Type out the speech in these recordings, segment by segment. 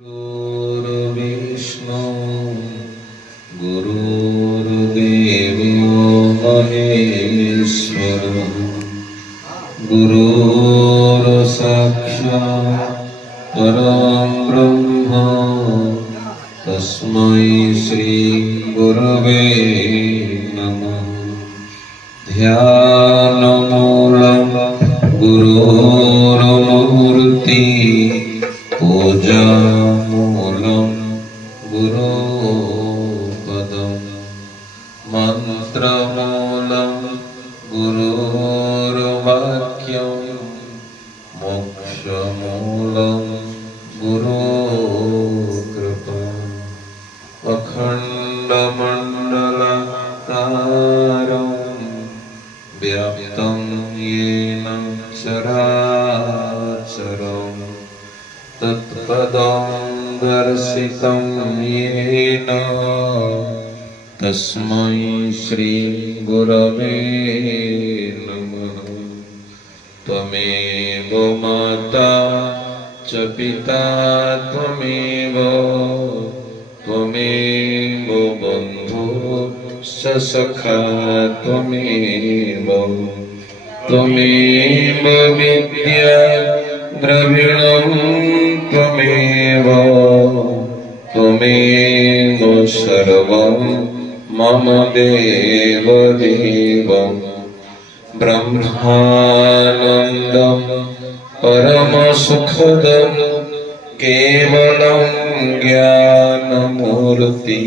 गुरुर्विष्णु गुरुर्देवो महेश्वरः गुरुर्साक्षात् परं ब्रह्म तस्मै श्री गुरवे नमः। ध्यानमूलं गुरोर्मूर्ति पूजामूलं गुरुपदं मन्त्रमूलं गुरुर्वाक्यं मोक्षमूलं गुरुकृपा। अखण्डमण्डलाकारं व्याप्तं येन चराचरम् तत्पदं दर्शितं येन तस्मै श्री गुरवे नमः। त्वमेव माता च पिता त्वमेव बन्धुश्च सखा त्वमेव विद्या द्रविणं त्वमेव सर्वं मम देवदेवं ब्रह्मानन्दं परमसुखदं केवलं ज्ञानमूर्ति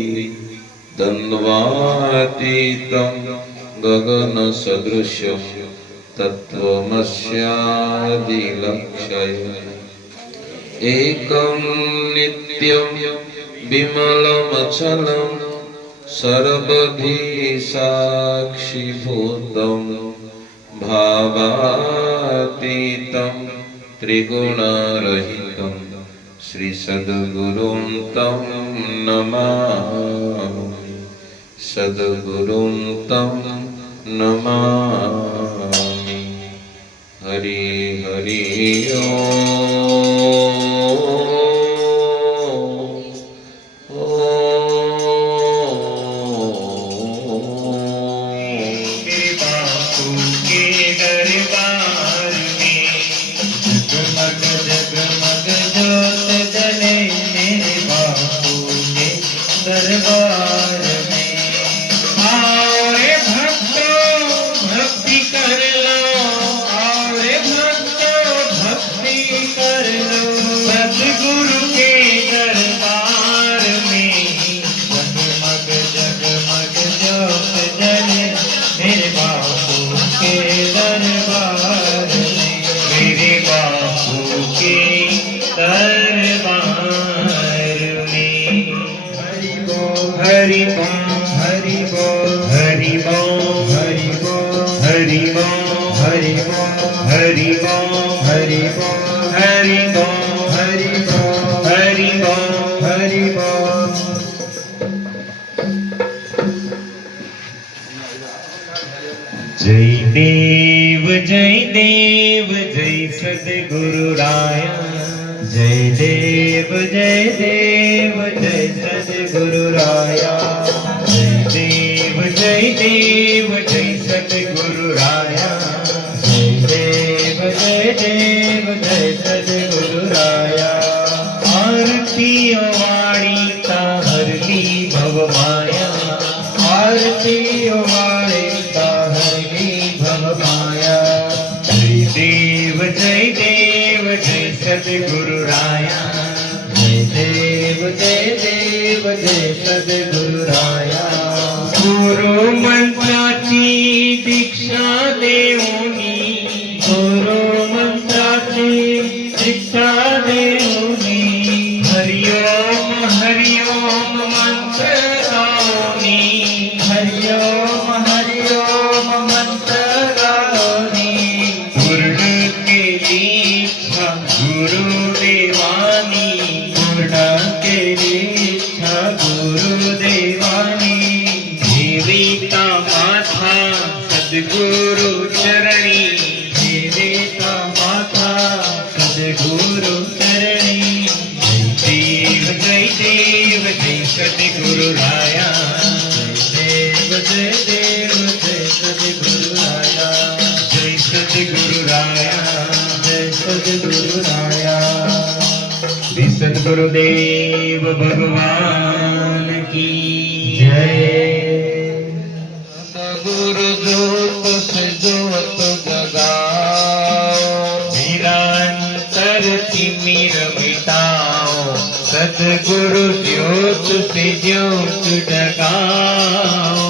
द्वन्द्वातीतं गगनसदृशं तत्त्वमस्यादिलक्ष्यम् एकं नित्यं विमलमचलं सर्वधी साक्षिभूतं भावातीतं त्रिगुणरहितं श्री सद्गुरुं तं नमामि। सद्गुरुं तं नमामि। हरि हरि दरबार में आओ रे भक्तों भक्ति कर लो, आओ रे भक्तों भक्ति कर लो। सद्गुरु के दरबार में जगमग जगमग ज्योत जले मेरे बापू के दरबार में, मेरे बापू के दरबार में। हरि बोल हरि बोल हरि बोल हरि बोल हरि बोल हरि बोल हरि बोल हरि बोल हरि बोल हरि बोल हरि बोल हरि बोल। जय देव जय सद्गुरु राया। जय देव जय सद्गुरु राया। जय देव जय सद्गुरु राया। जय देव जय सद्गुरु राया। आरती वाणी ता हरली भव माया। आरती वाणी ता हरली भव माया। जय देव जय सद्गुरु राया। जय देव जय सद्गुरु राया। गुरु मंत्राची दीक्षा देऊनी, गुरु मंत्राची दीक्षा देऊनी। हरिओम हरिओम मंत्र गाऊनी, हरिओम हरिओम मंत्र गाऊनी। पूर्ण केली इच्छा गुरुदेवानी, पूर्ण केली इच्छा गुरुदेवानी। जीविता माथा सद्गुरु चरणी गुरुदेव भगवान की जय। गुरु ज्योत से ज्योत जगाओ, निरंतर तिमिर मिटाओ, सतगुरु ज्योत से ज्योत जगाओ।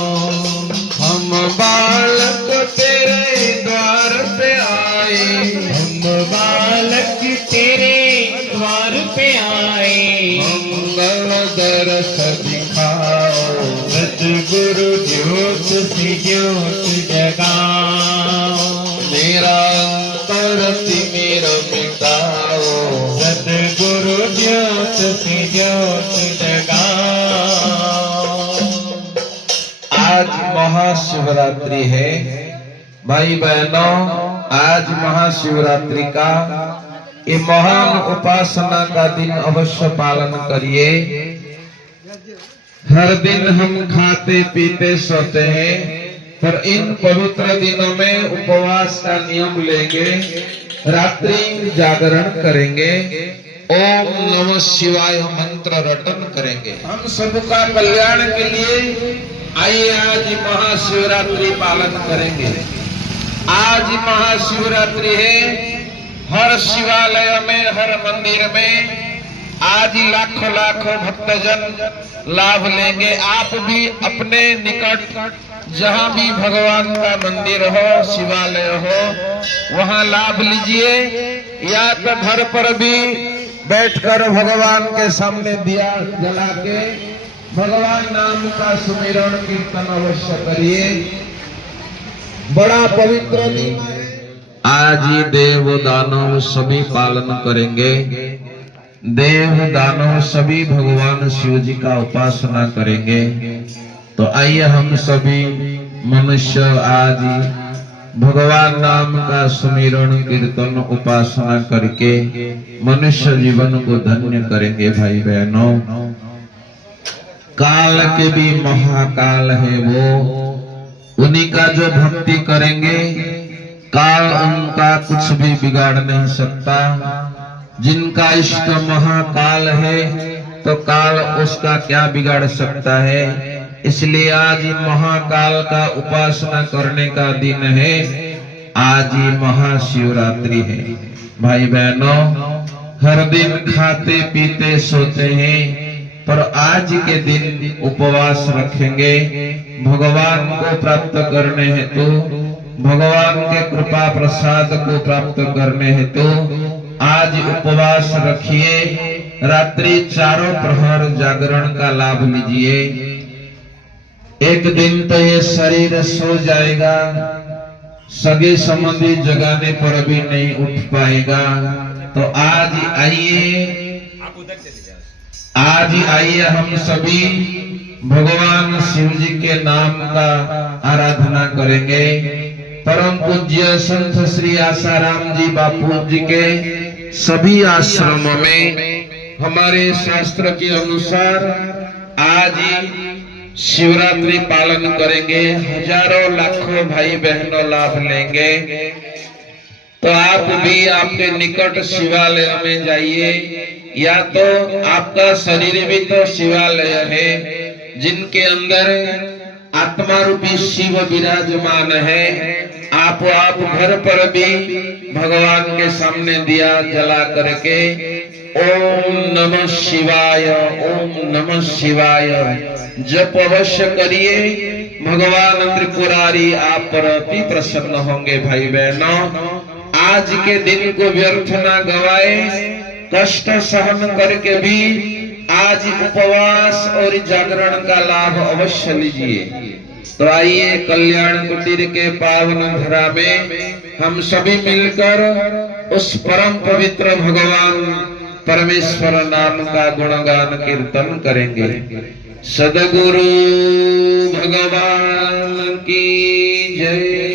हम बालक तेरे द्वार पे आए, हम बालक तेरे द्वार पे आए, मंगल दरस दिखाओ, सतगुरु ज्योत से ज्योत जगाओ। निरंतर तिमिर मिटाओ, सतगुरु ज्योत से ज्योत जगाओ। आज महाशिवरात्रि है भाई बहनों, आज महाशिवरात्रि का ये महान उपासना का दिन अवश्य पालन करिए। हर दिन हम खाते पीते सोते हैं, पर इन पवित्र दिनों में उपवास का नियम लेंगे, रात्रि जागरण करेंगे, ओम नमः शिवाय मंत्र रटन करेंगे। हम सबका कल्याण के लिए आइए आज महाशिवरात्रि पालन करेंगे। आज महाशिवरात्रि है। हर शिवालय में, हर मंदिर में आज लाखों लाखों भक्तजन लाभ लेंगे। आप भी अपने निकट जहां भी भगवान का मंदिर हो, शिवालय हो, वहां लाभ लीजिए, या तो घर पर भी बैठकर भगवान के सामने दिया जला के भगवान नाम का सुमिरन कीर्तन अवश्य करिए। बड़ा पवित्र दिन है। आज ही देव दानव सभी पालन करेंगे। देव दानव सभी भगवान शिव जी का उपासना करेंगे। तो आइए हम सभी मनुष्य आज भगवान नाम का सुमिरन कीर्तन उपासना करके मनुष्य जीवन को धन्य करेंगे। भाई बहनों, काल के भी महाकाल है वो, उन्हीं का जो भक्ति करेंगे काल उनका कुछ भी बिगाड़ नहीं सकता। जिनका इष्ट महाकाल है तो काल उसका क्या बिगाड़ सकता है। इसलिए आज ही महाकाल का उपासना करने का दिन है। आज ही महाशिवरात्रि है। भाई बहनों, हर दिन खाते पीते सोते हैं, पर आज के दिन उपवास रखेंगे। भगवान को प्राप्त करने हेतु, भगवान के कृपा प्रसाद को प्राप्त करने हेतु आज उपवास रखिए। रात्रि चारों प्रहर जागरण का लाभ लीजिए। एक दिन तो ये शरीर सो जाएगा, सगे संबंधी जगाने पर भी नहीं उठ पाएगा। तो आज आइए हम सभी भगवान शिव जी के नाम का आराधना करेंगे। परम पूज्य संत श्री आसाराम जी बापू जी के सभी आश्रमों में हमारे शास्त्र के अनुसार आज शिवरात्रि पालन करेंगे। हजारों लाखों भाई बहनों लाभ लेंगे। तो आप भी आपके निकट शिवालय में जाइए, या तो आपका शरीर भी तो शिवालय है जिनके अंदर आत्मा रूपी शिव विराजमान है। आप घर पर भी भगवान के सामने दिया जला करके ओम नमः शिवाय, ओम नमः शिवाय जप अवश्य करिए। भगवान त्रिपुरारी आप पर अति प्रसन्न होंगे। भाई बहनों, आज के दिन को व्यर्थ ना गवाए, कष्ट सहन करके भी आज उपवास और जागरण का लाभ अवश्य लीजिए। तो आइए कल्याण कुटीर के पावन धरा में हम सभी मिलकर उस परम पवित्र भगवान परमेश्वर नाम का गुणगान कीर्तन करेंगे। सद्गुरु भगवान की जय।